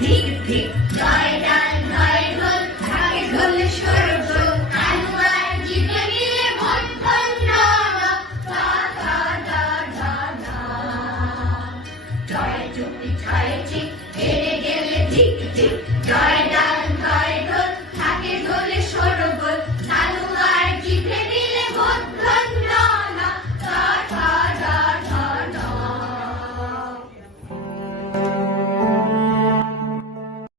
ধিক ধিক, জয় ডাল জয় ঢোল, ঢাকে ঢোলে সরগোল, কানুয়ার জিভে মিলে ভন ভন নাড়া, ধা ধা ধা ধা ধা। জয় চুপি ছয় চিক, হেরে গেলে ধিক ধিক।